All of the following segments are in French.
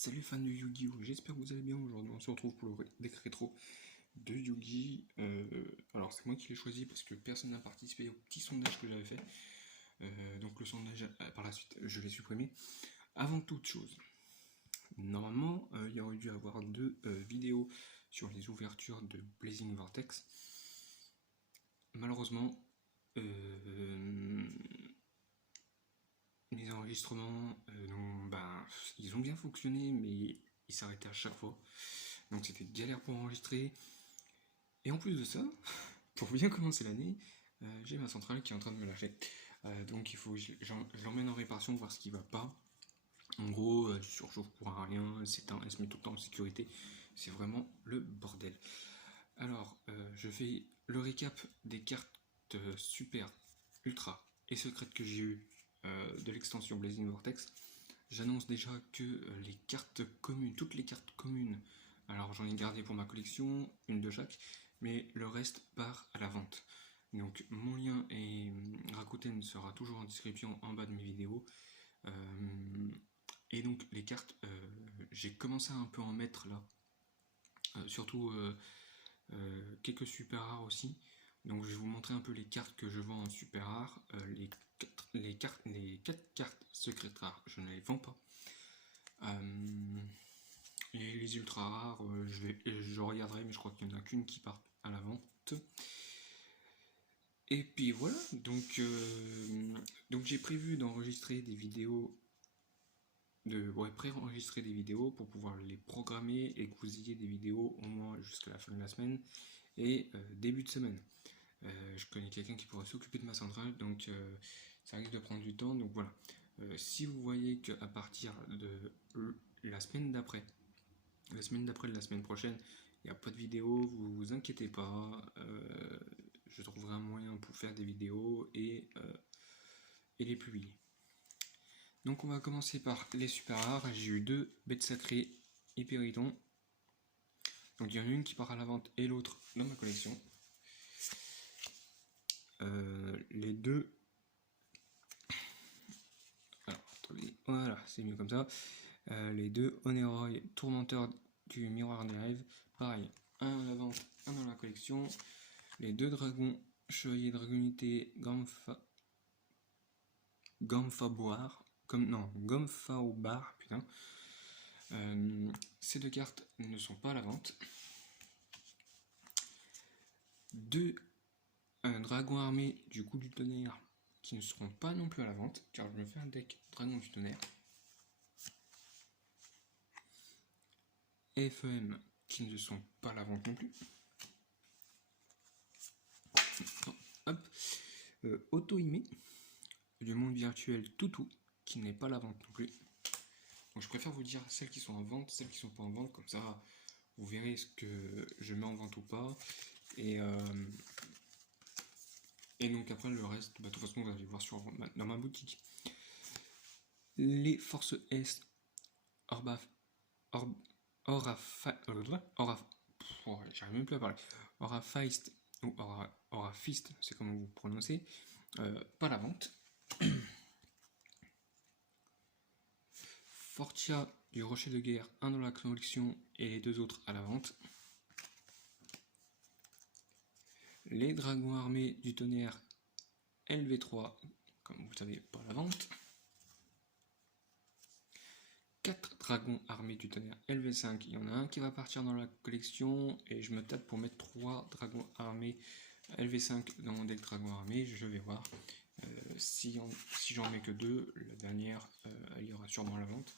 Salut fans de Yu-Gi-Oh! J'espère que vous allez bien. Aujourd'hui, on se retrouve pour le deck rétro de Yu-Gi. Alors, c'est moi qui l'ai choisi parce que personne n'a participé au petit sondage que j'avais fait. Donc, le sondage, par la suite, je l'ai supprimé. Avant toute chose, normalement, il y aurait dû avoir deux vidéos sur les ouvertures de Blazing Vortex. Malheureusement, les enregistrements, ils ont bien fonctionné, mais ils s'arrêtaient à chaque fois. Donc c'était galère pour enregistrer. Et en plus de ça, pour bien commencer l'année, j'ai ma centrale qui est en train de me lâcher. Donc il faut que je l'emmène en réparation, voir ce qui va pas. En gros, elle surchauffe pour un rien, elle s'éteint, elle se met tout le temps en sécurité. C'est vraiment le bordel. Alors, je fais le récap des cartes super, ultra et secrètes que j'ai eues de l'extension Blazing Vortex. J'annonce déjà que les cartes communes, toutes les cartes communes, alors j'en ai gardé pour ma collection, une de chaque, mais le reste part à la vente. Donc mon lien et Rakuten sera toujours en description en bas de mes vidéos. Et donc les cartes, j'ai commencé à un peu en mettre là. Surtout quelques super rares aussi. Donc je vais vous montrer un peu les cartes que je vends en super rare. Les 4 cartes secrètes rares, je ne les vends pas. Et les ultra rares, je regarderai, mais je crois qu'il n'y en a qu'une qui part à la vente. Et puis voilà, donc j'ai prévu d'enregistrer des vidéos, pré-enregistrer des vidéos pour pouvoir les programmer et que vous ayez des vidéos au moins jusqu'à la fin de la semaine et début de semaine. Je connais quelqu'un qui pourrait s'occuper de ma centrale, donc ça risque de prendre du temps. Donc voilà. Si vous voyez qu'à partir de la semaine d'après, de la semaine prochaine, il n'y a pas de vidéo, vous vous inquiétez pas. Je trouverai un moyen pour faire des vidéos et les publier. Donc on va commencer par les super rares. J'ai eu deux bêtes sacrées Hyperiton. Donc il y en a une qui part à la vente et l'autre dans ma collection. Les deux. Alors, attendez, voilà, c'est mieux comme ça. Les deux Oneroi tourmenteur du miroir des rêves. Pareil, un à la vente, un dans la collection. Les deux dragons chevalier dragonité Gamfaboar. Gamfaobar, putain. Ces deux cartes ne sont pas à la vente. Deux dragons armés du coup du tonnerre qui ne seront pas non plus à la vente, car je me fais un deck dragon du tonnerre. FEM qui ne sont pas à la vente non plus. Hop. Auto-Imé du monde virtuel Toutou qui n'est pas à la vente non plus. Donc je préfère vous dire celles qui sont en vente, celles qui sont pas en vente, comme ça vous verrez ce que je mets en vente ou pas. Et donc après le reste, de toute façon vous allez voir dans ma boutique. Les forces S j'arrive même plus à parler. Aurafist ou Aurafist, c'est comme vous prononcez, pas à la vente. Fortia du rocher de guerre, un dans la collection et les deux autres à la vente. Les dragons armés du tonnerre LV3, comme vous savez, pas à la vente. 4 dragons armés du tonnerre LV5, il y en a un qui va partir dans la collection et je me tâte pour mettre 3 dragons armés LV5 dans mon deck dragon armé, je vais voir. Si j'en mets que 2, la dernière elle ira sûrement à la vente.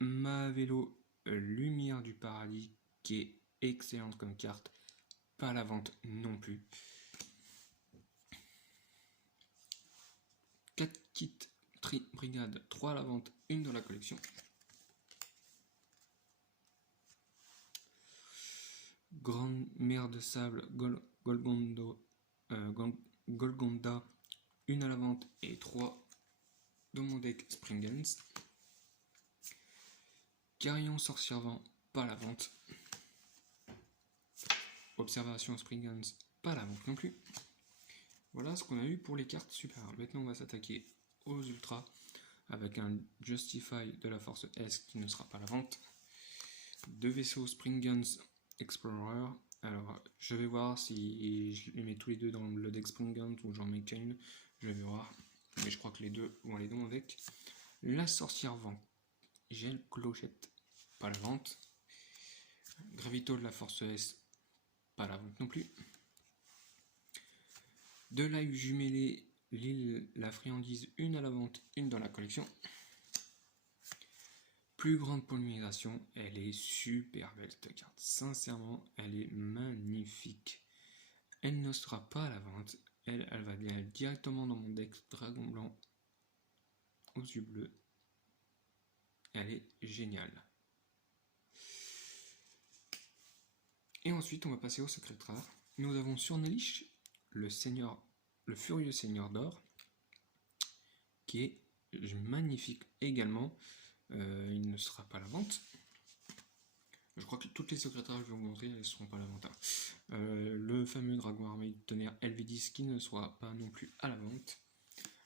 Ma vélo lumière du paradis qui est excellente comme carte, pas à la vente non plus. 4 kits brigade, 3 à la vente, une dans la collection. Grande mer de sable Golgonda, une à la vente et 3 dans mon deck Springens. Carillon sorcière vent, pas à la vente. Observation Springens, pas à la vente non plus. Voilà ce qu'on a eu pour les cartes super. Maintenant on va s'attaquer aux ultras. avec un Justify de la force S qui ne sera pas à la vente. 2 vaisseaux Spring Guns Explorer. Alors, je vais voir si je les mets tous les deux dans le deck Spring Guns ou j'en mets qu'une. Je vais voir. Mais je crois que les deux vont aller donc avec. La sorcière vent. Gel clochette, pas à la vente. Gravito de la force S, pas à la vente non plus. De live jumelé, l'île la friandise, une à la vente, une dans la collection. Plus grande polymérisation, elle est super belle cette carte. Sincèrement, elle est magnifique. Elle ne sera pas à la vente. Elle va aller directement dans mon deck Dragon Blanc aux yeux bleus. Elle est géniale. Et ensuite, on va passer au secret rare. Nous avons sur Nelish le furieux seigneur d'or, qui est magnifique également. Il ne sera pas à la vente. Je crois que toutes les secrets rares que je vais vous montrer, elles ne seront pas à la vente. Le fameux dragon armé du tonnerre LV10 qui ne sera pas non plus à la vente.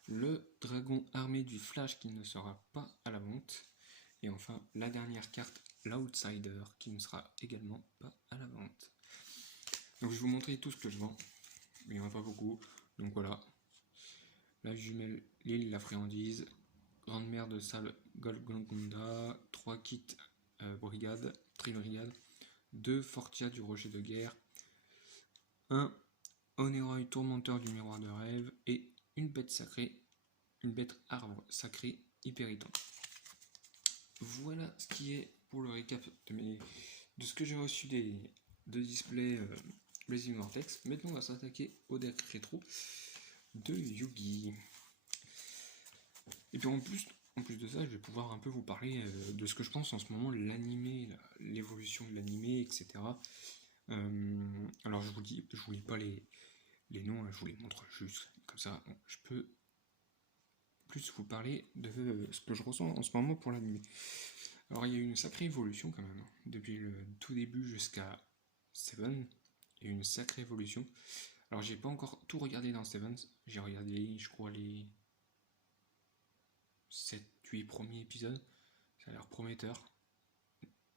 Le dragon armé du flash qui ne sera pas à la vente. Et enfin, la dernière carte, l'Outsider, qui ne sera également pas à la vente. Donc je vais vous montrer tout ce que je vends. Mais il n'y en a pas beaucoup. Donc voilà. La jumelle, l'île, la friandise. Grande mère de salle Golgonda. 3 kits brigade, tri-brigade. 2 Fortia du rocher de guerre. 1 Oneroi tourmenteur du miroir de rêve. Et une bête sacrée. Une bête arbre sacré Hyperiton. Voilà ce qui est pour le récap de ce que j'ai reçu de display Blazing Vortex. Maintenant on va s'attaquer au deck rétro de Yugi. Et puis en plus de ça, je vais pouvoir un peu vous parler de ce que je pense en ce moment, l'animé, l'évolution de l'animé, etc. Alors je vous lis pas les noms, je vous les montre juste comme ça. Bon, je peux plus vous parler de ce que je ressens en ce moment pour l'animé. Alors il y a eu une sacrée évolution quand même, depuis le tout début jusqu'à Seven, il y a eu une sacrée évolution. Alors j'ai pas encore tout regardé dans Seven, j'ai regardé je crois les 7-8 premiers épisodes, ça a l'air prometteur.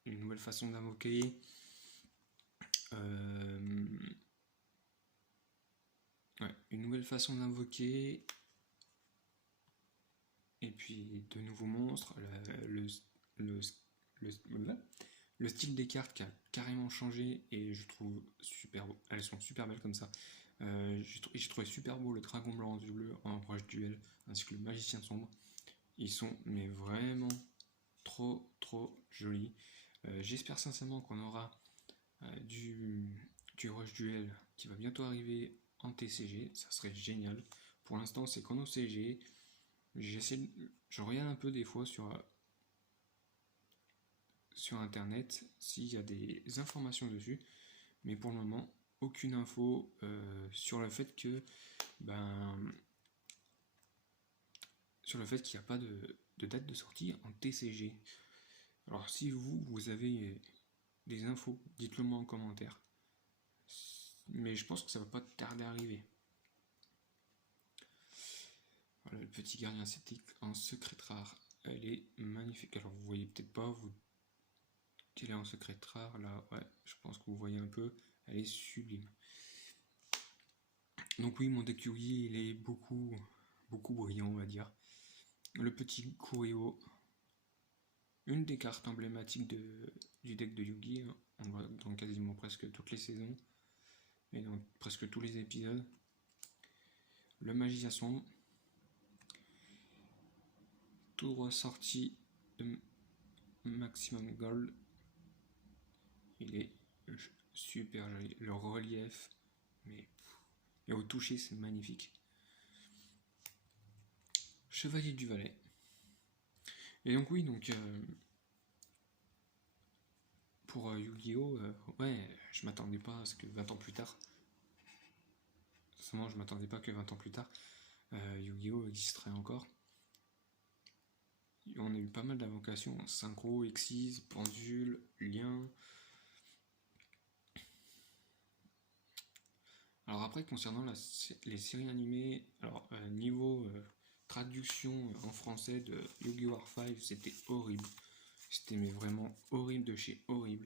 Une nouvelle façon d'invoquer. Une nouvelle façon d'invoquer. Et puis de nouveaux monstres. Le style des cartes qui a carrément changé et je trouve super beau. Elles sont super belles comme ça. J'ai trouvé super beau le dragon blanc du bleu en rush duel ainsi que le magicien sombre. Ils sont mais vraiment trop jolis. J'espère sincèrement qu'on aura du rush duel qui va bientôt arriver en TCG. Ça serait génial. Pour l'instant c'est qu'en OCG. Je regarde un peu des fois sur internet s'il y a des informations dessus, mais pour le moment aucune info sur le fait que qu'il n'y a pas de date de sortie en TCG. Alors si vous avez des infos, dites-le moi en commentaire, mais je pense que ça va pas tarder à arriver. Voilà, le petit gardien sceptique en secret rare, elle est magnifique. Alors vous voyez peut-être pas qu'elle est en secret rare là, ouais, je pense que vous voyez un peu, elle est sublime. Donc oui, mon deck Yugi, il est beaucoup brillant, on va dire. Le petit Kureo, une des cartes emblématiques du deck de Yugi, hein. On le voit dans quasiment presque toutes les saisons, et dans presque tous les épisodes. Le magicien sombre, tout droit sorti de Maximum Gold. Il est super joli. Le relief, mais et au toucher, c'est magnifique. Chevalier du Valais. Et donc oui, pour Yu-Gi-Oh, ouais, je m'attendais pas à ce que 20 ans plus tard, forcément je m'attendais pas que 20 ans plus tard, Yu-Gi-Oh existerait encore. On a eu pas mal d'invocations, synchro, exise, pendule, lien. Alors après, concernant les séries animées, alors niveau traduction en français de Yu-Gi-Oh! R5, c'était horrible. C'était mais vraiment horrible de chez horrible.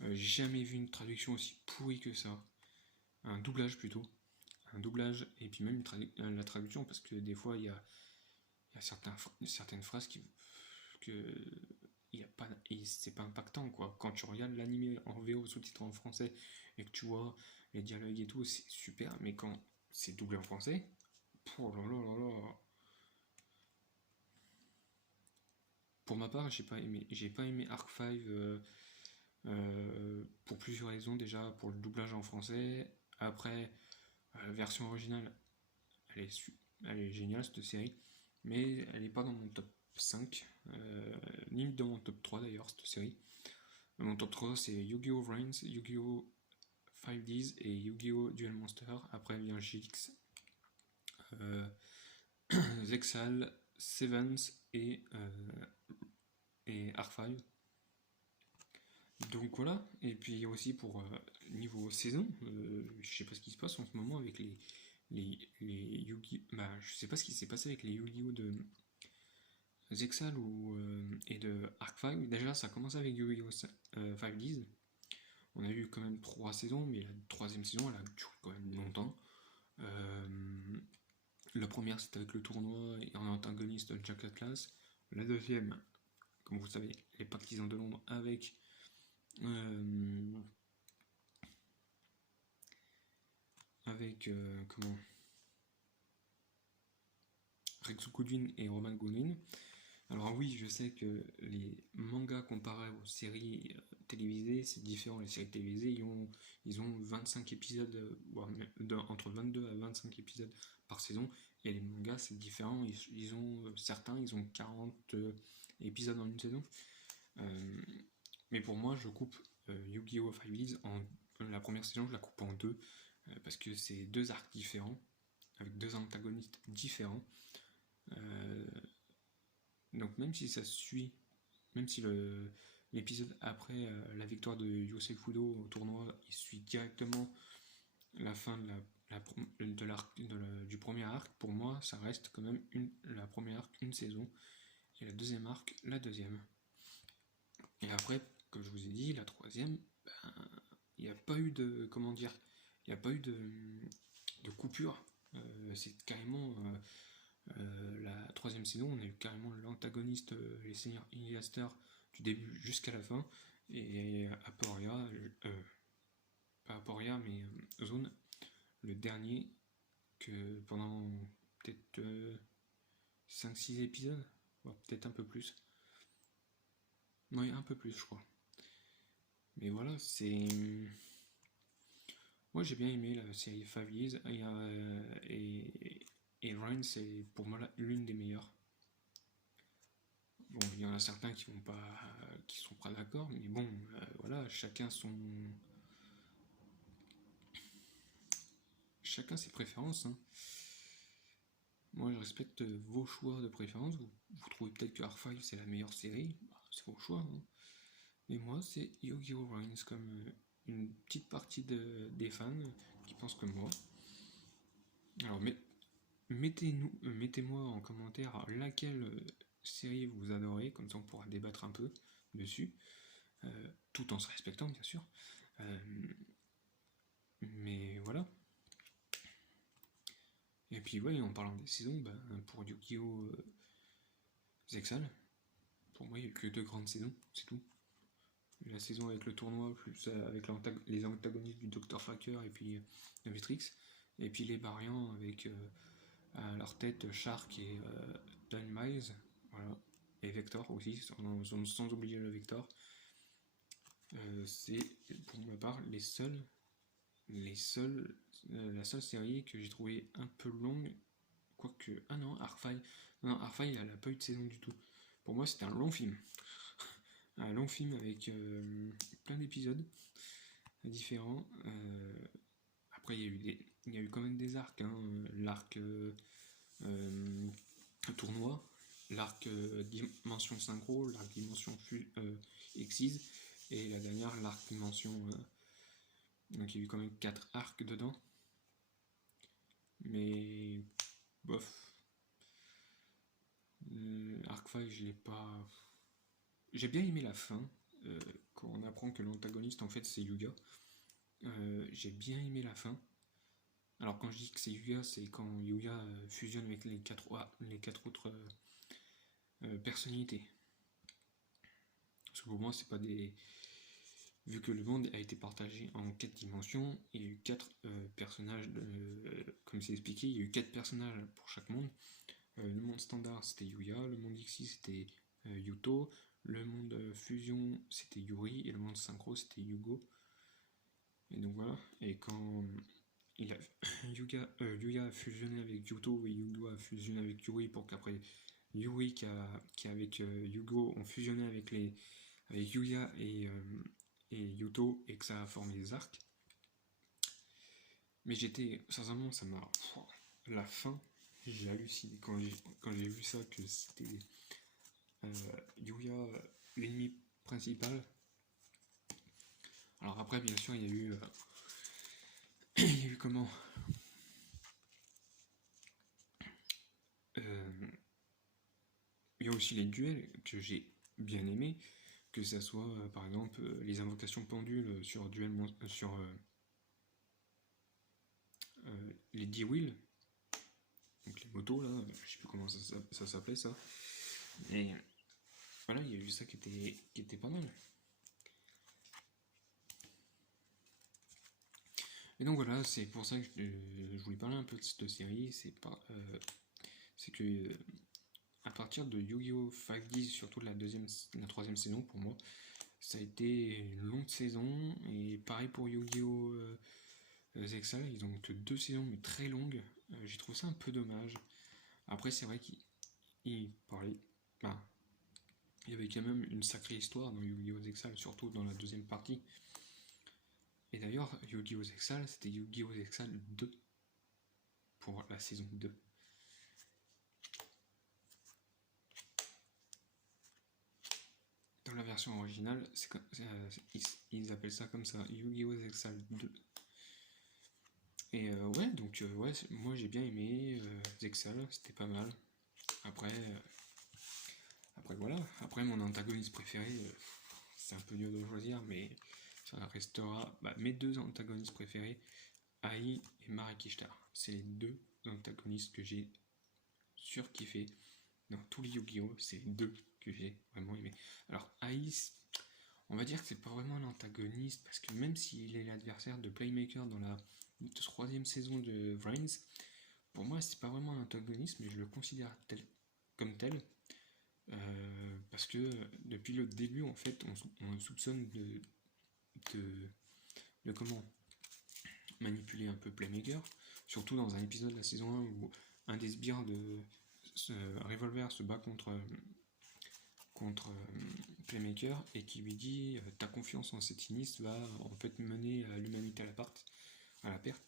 Jamais vu une traduction aussi pourrie que ça. Un doublage plutôt. Un doublage et puis même la traduction parce que des fois il y a certaines phrases que il y a pas et c'est pas impactant quoi. Quand tu regardes l'anime en VO sous-titré en français et que tu vois les dialogues et tout, c'est super, mais quand c'est doublé en français, oh là là là là. Pour ma part, j'ai pas aimé Arc 5 pour plusieurs raisons. Déjà pour le doublage en français, après la version originale, elle est, elle est géniale cette série, mais elle n'est pas dans mon top 5, ni dans mon top 3 d'ailleurs cette série. Mon top 3 c'est Yu-Gi-Oh! Vrains, Yu-Gi-Oh! 5Ds et Yu-Gi-Oh! Duel Monster. Après vient GX, Zexal, Sevens et Arc 5. Donc voilà, et puis aussi pour niveau saison, je sais pas ce qui se passe en ce moment avec les Yu-Gi. Bah, je sais pas ce qui s'est passé avec les Yu-Gi-Oh! De Zexal et de Arc 5. Déjà, ça a commencé avec Yu-Gi-Oh! 5Ds. On a eu quand même 3 saisons, mais la troisième saison, elle a duré quand même longtemps. La première, c'était avec le tournoi et en antagoniste Jack Atlas. La deuxième, comme vous savez, les Partisans de Londres avec comment Rex Goodwin et Roman Goodwin. Alors oui, je sais que les mangas comparés aux séries télévisées, c'est différent. Les séries télévisées, ils ont 25 épisodes, entre 22 à 25 épisodes par saison. Et les mangas, c'est différent. Ils ont certains, ils ont 40 épisodes en une saison. Mais pour moi, je coupe Yu-Gi-Oh! 5Ds en la première saison, je la coupe en deux parce que c'est deux arcs différents avec deux antagonistes différents. Donc même si ça suit, même si l'épisode après la victoire de Yosei Fudo au tournoi, il suit directement la fin du premier arc, pour moi, ça reste quand même la première arc, une saison, et la deuxième arc, la deuxième. Et après, comme je vous ai dit, la troisième, il n'y a pas eu de, comment dire, il n'y a pas eu de coupure. C'est carrément la troisième saison, on a eu carrément l'antagoniste, les seigneurs Iliaster du début jusqu'à la fin, et Aporia, pas Aporia, mais Zone, le dernier, que pendant peut-être 5-6 épisodes, voire peut-être un peu plus. Oui, un peu plus, je crois. Mais voilà, c'est. Moi, j'ai bien aimé la série Favies et Ryan, c'est pour moi l'une des meilleures. Bon, il y en a certains qui sont pas d'accord, mais bon, voilà, chacun ses préférences. Hein. Moi, je respecte vos choix de préférence. Vous trouvez peut-être que R5 c'est la meilleure série, c'est vos choix. Hein. Mais moi, c'est Yu-Gi-Oh! Rhymes comme une petite partie des fans qui pensent comme moi. Alors, mettez-moi en commentaire laquelle série vous adorez, comme ça on pourra débattre un peu dessus, tout en se respectant bien sûr. Mais voilà. Et puis ouais, en parlant des saisons, pour Yu-Gi-Oh! Zexal, pour moi il n'y a eu que 2 grandes saisons, c'est tout. La saison avec le tournoi, plus avec les antagonistes du Dr. Faker et puis Matrix, et puis les Barians avec à leur tête Shark et Dan Miles, voilà, et Vector aussi, sans oublier le Vector. C'est pour ma part la seule série que j'ai trouvé un peu longue, quoique, ah non, Arc-Five, non, Arc-Five elle n'a pas eu de saison du tout. Pour moi c'était un long film. Un long film avec plein d'épisodes différents. Après, il y a eu quand même des arcs. Hein. L'arc tournoi, l'arc dimension synchro, l'arc dimension Xyz, et la dernière, l'arc dimension. Donc il y a eu quand même 4 arcs dedans. Mais bof. Arc 5, je l'ai pas. J'ai bien aimé la fin, quand on apprend que l'antagoniste en fait c'est Yuga. J'ai bien aimé la fin. Alors quand je dis que c'est Yuga, c'est quand Yuga fusionne avec les quatre autres personnalités. Parce que pour moi, c'est pas des. Vu que le monde a été partagé en 4 dimensions, il y a eu 4 personnages, comme c'est expliqué, il y a eu 4 personnages pour chaque monde. Le monde standard c'était Yuya, le monde Xyz c'était Yuto, le monde fusion c'était Yuri, et le monde synchro c'était Yugo. Et donc voilà, et quand il a, Yuya a fusionné avec Yuto et Yugo a fusionné avec Yuri pour qu'après Yuri qui est avec Yugo ont fusionné avec Yuya et Yuto et que ça a formé des arcs. Mais sincèrement, ça m'a. La fin, j'ai halluciné quand j'ai vu ça, que c'était Yuya, l'ennemi principal. Alors après, bien sûr, il y a eu. Il y a eu comment euh, Il y a aussi les duels que j'ai bien aimés, que ça soit par exemple les invocations pendules sur sur les D-Wheel, donc les motos là, je sais plus comment ça s'appelait ça. Et voilà, il y a eu ça qui était pas mal. Et donc voilà, c'est pour ça que je voulais parler un peu de cette série. C'est que à partir de Yu-Gi-Oh! 5D, surtout la troisième saison pour moi, ça a été une longue saison. Et pareil pour Yu-Gi-Oh! Zexal, ils ont que 2 saisons mais très longues. J'ai trouvé ça un peu dommage. Après, c'est vrai qu'il parlait. Bah, il y avait quand même une sacrée histoire dans Yu-Gi-Oh! Zexal, surtout dans la deuxième partie. Et d'ailleurs, Yu-Gi-Oh! Zexal, c'était Yu-Gi-Oh! Zexal 2 pour la saison 2. Dans la version originale, ils appellent ça comme ça, Yu-Gi-Oh! Zexal 2. Et ouais, donc ouais, moi j'ai bien aimé Zexal, c'était pas mal. Après, après voilà, après mon antagoniste préféré, c'est un peu dur de choisir, mais ça restera mes 2 antagonistes préférés, Ai et Marekishtar. C'est les 2 antagonistes que j'ai surkiffé dans tous les Yu-Gi-Oh! C'est les 2 que j'ai vraiment aimé. Alors Ai, on va dire que c'est pas vraiment un antagoniste, parce que même s'il est l'adversaire de Playmaker dans la 3e saison de Vrains, pour moi c'est pas vraiment un antagoniste, mais je le considère comme tel. Parce que depuis le début, en fait, on le soupçonne de, de comment manipuler un peu Playmaker, surtout dans un épisode de la saison 1 où un des sbires de Revolver se bat contre Playmaker et qui lui dit ta confiance en cet sinistre va en fait mener à l'humanité à la perte.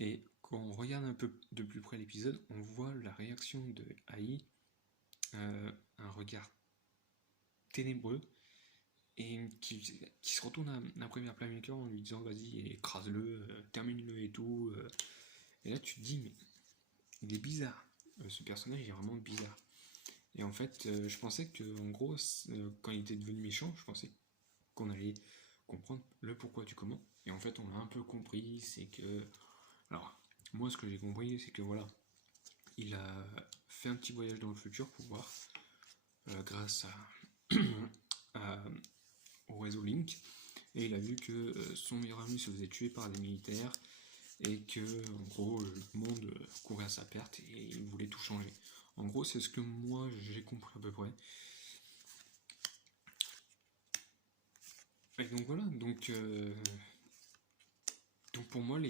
Et quand on regarde un peu de plus près l'épisode, on voit la réaction de Ai, un regard ténébreux, et qui se retourne après vers Playmaker en lui disant vas-y écrase-le, termine-le et tout. Et là tu te dis mais il est bizarre, ce personnage il est vraiment bizarre. Et en fait je pensais que en gros quand il était devenu méchant, je pensais qu'on allait comprendre le pourquoi du comment. Et en fait on l'a un peu compris, c'est que alors moi ce que j'ai compris c'est que voilà, il a fait un petit voyage dans le futur pour voir grâce au réseau Link, et il a vu que son meilleur ami se faisait tuer par des militaires et que en gros le monde courait à sa perte et il voulait tout changer. En gros, c'est ce que moi j'ai compris à peu près. Et donc voilà, donc pour moi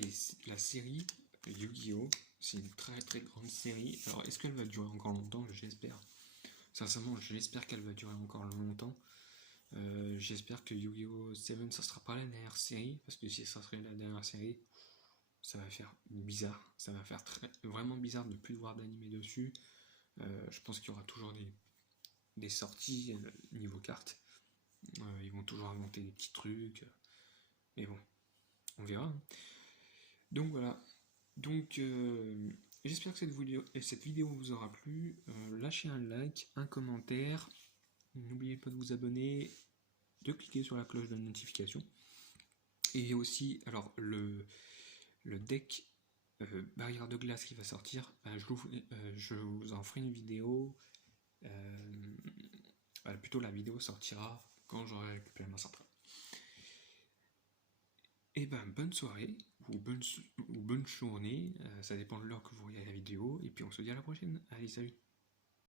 la série Yu-Gi-Oh! C'est une très très grande série. Alors est-ce qu'elle va durer encore longtemps? J'espère. Sincèrement, j'espère qu'elle va durer encore longtemps. J'espère que Yu-Gi-Oh! 7 ça sera pas la dernière série, parce que si ça serait la dernière série, ça va faire bizarre. Ça va faire vraiment bizarre de ne plus voir d'animé dessus. Je pense qu'il y aura toujours des sorties niveau carte. Ils vont toujours inventer des petits trucs. Mais bon, on verra. Donc voilà. Donc J'espère que cette vidéo vous aura plu. Lâchez un like, un commentaire. N'oubliez pas de vous abonner, de cliquer sur la cloche de notification. Et aussi, alors le deck barrière de glace qui va sortir, je vous en ferai une vidéo. Plutôt la vidéo sortira quand j'aurai récupéré ma centrale. Et ben bonne soirée ou bonne journée, ça dépend de l'heure que vous regardez la vidéo, et puis on se dit à la prochaine. Allez, salut!